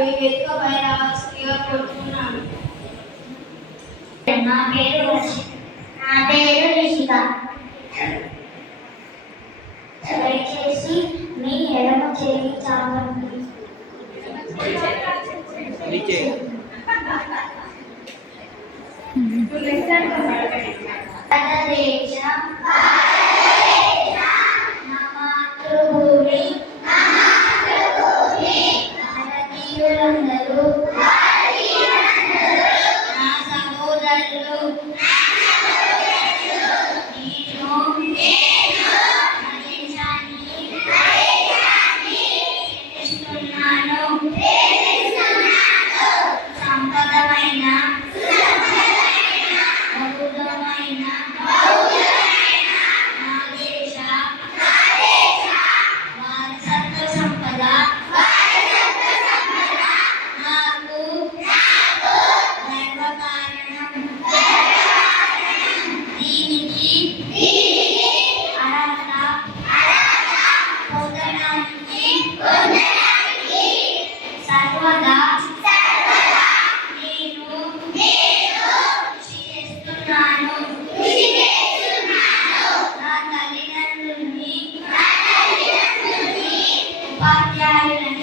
వేదికపై రావాల్సిందిగా కోరుతున్నాను. నా పేరు రిషిక. దయచేసి మీ ఎడమ చేయి చాపండి. భారతదేశం నా మాతృభూమి. భారతీయులందరూ నా సహోదరులు. నేను నా దేశాన్ని ప్రేమిస్తున్నాను. సంపదమైన బహుళమైన నా దేశ వారసత్వ సంపద నాకు గర్వకారణం. దీనికి అర్హత పొందడానికి సర్వదా నేను కృషి చేస్తున్నాను. నా తల్లిదండ్రుల్ని, ఉపాధ్యాయులని